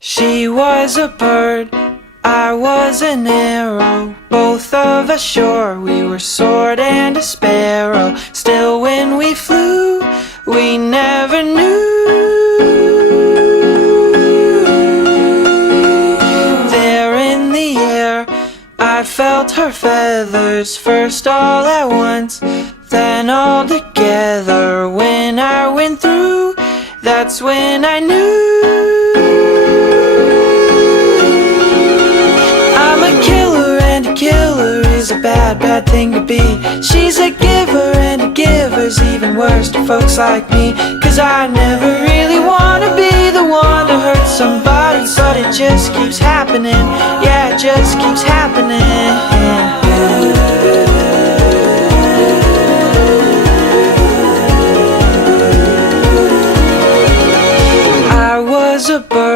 She was a bird, I was an arrow. Both of us sure we were sword and a sparrow. Still when we flew, we never knew. There in the air, I felt her feathers, first all at once, then all together. When I went through, that's when I knew. I'm a killer, and a killer is a bad, bad thing to be. She's a giver, and a giver's even worse to folks like me. Cause I never really wanna be the one to hurt somebody, but it just keeps happening. Yeah, it just keeps happening. I was a bird.